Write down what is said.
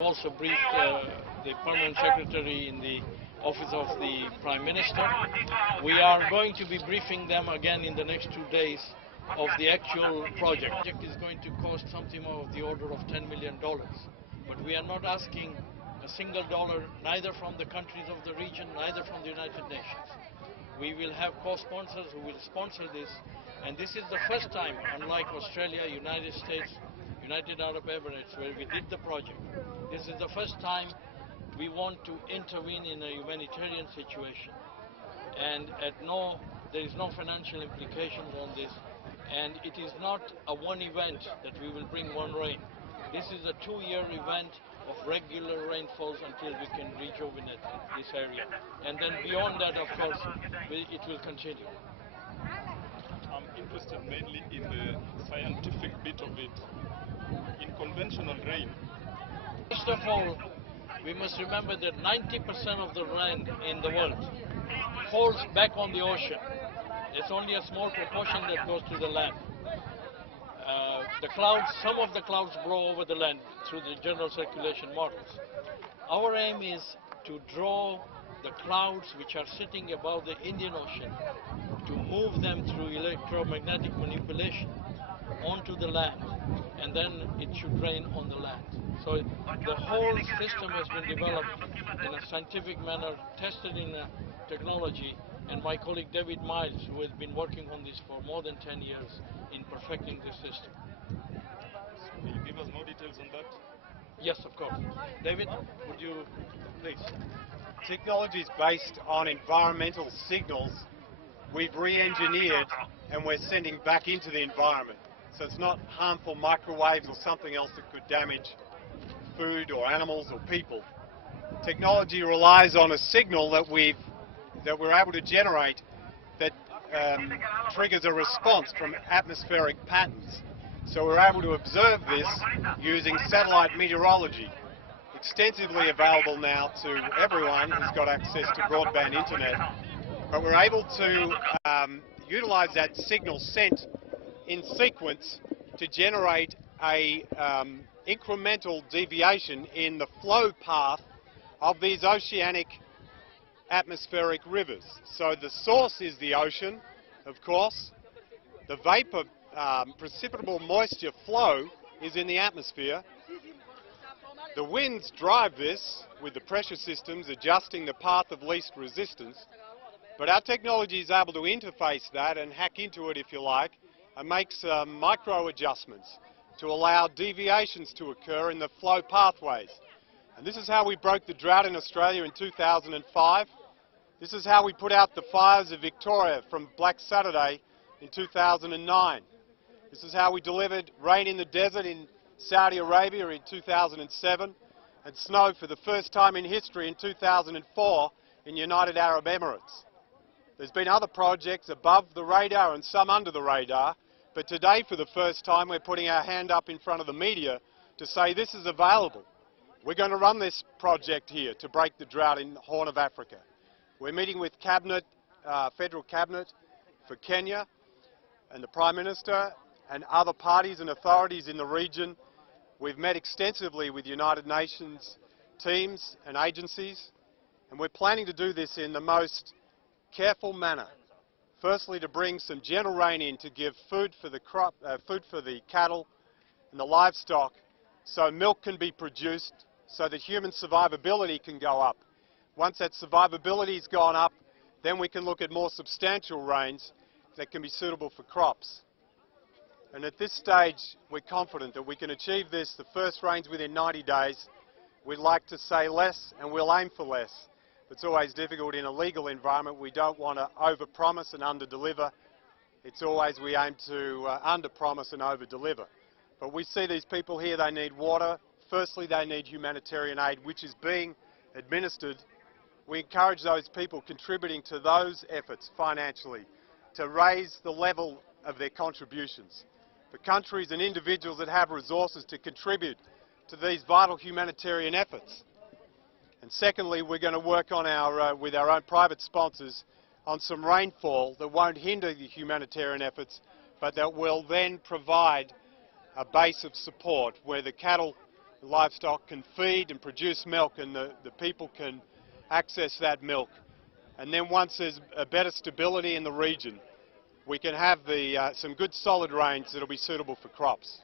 Also briefed the Permanent Secretary in the Office of the Prime Minister. We are going to be briefing them again in the next 2 days of the actual project. The project is going to cost something of the order of $10 million. But we are not asking a single dollar, neither from the countries of the region, neither from the United Nations. We will have co-sponsors who will sponsor this, and this is the first time, unlike Australia, United States, United Arab Emirates, where we did the project. This is the first time we want to intervene in a humanitarian situation, and there is no financial implications on this, and it is not a one event that we will bring one rain. This is a 2-year event of regular rainfalls until we can rejuvenate this area, and then beyond that, of course, it will continue. I'm interested mainly in the scientific bit of it. In conventional rain, first of all, we must remember that 90% of the rain in the world falls back on the ocean. It's only a small proportion that goes to the land. Some of the clouds blow over the land through the general circulation models. Our aim is to draw the clouds which are sitting above the Indian Ocean, to move them through electromagnetic manipulation onto the land, and then it should rain on the land. So the whole system has been developed in a scientific manner, tested in technology, and my colleague David Miles, who has been working on this for more than 10 years in perfecting the system. Will you give us more details on that? Yes, of course. David, would you please? Technology is based on environmental signals we've re-engineered and we're sending back into the environment. So it's not harmful microwaves or something else that could damage food or animals or people. Technology relies on a signal that we're able to generate that triggers a response from atmospheric patterns. So we're able to observe this using satellite meteorology, extensively available now to everyone who's got access to broadband internet. But we're able to utilize that signal sent in sequence to generate a incremental deviation in the flow path of these oceanic atmospheric rivers. So the source is the ocean, of course. The vapor, precipitable moisture flow is in the atmosphere. The winds drive this with the pressure systems adjusting the path of least resistance. But our technology is able to interface that and hack into it, if you like, and make some micro adjustments to allow deviations to occur in the flow pathways. And this is how we broke the drought in Australia in 2005. This is how we put out the fires of Victoria from Black Saturday in 2009. This is how we delivered rain in the desert in Saudi Arabia in 2007 and snow for the first time in history in 2004 in United Arab Emirates. There's been other projects above the radar and some under the radar, but today for the first time we're putting our hand up in front of the media to say this is available. We're going to run this project here to break the drought in the Horn of Africa. We're meeting with Cabinet, Federal Cabinet for Kenya and the Prime Minister and other parties and authorities in the region. We've met extensively with United Nations teams and agencies, and we're planning to do this in the most careful manner. Firstly, to bring some gentle rain in to give food for the cattle and the livestock, so milk can be produced, so that human survivability can go up. Once that survivability has gone up, then we can look at more substantial rains that can be suitable for crops. And at this stage, we're confident that we can achieve this, the first rains within 90 days. We'd like to say less, and we'll aim for less. It's always difficult in a legal environment. We don't want to over-promise and under-deliver. It's always we aim to under-promise and over-deliver. But we see these people here, they need water. Firstly, they need humanitarian aid, which is being administered. We encourage those people contributing to those efforts financially to raise the level of their contributions. For countries and individuals that have resources to contribute to these vital humanitarian efforts. And secondly, we're going to work on with our own private sponsors on some rainfall that won't hinder the humanitarian efforts, but that will then provide a base of support where the cattle livestock can feed and produce milk, and the people can access that milk. And then once there's a better stability in the region, we can have some good solid rains that will be suitable for crops.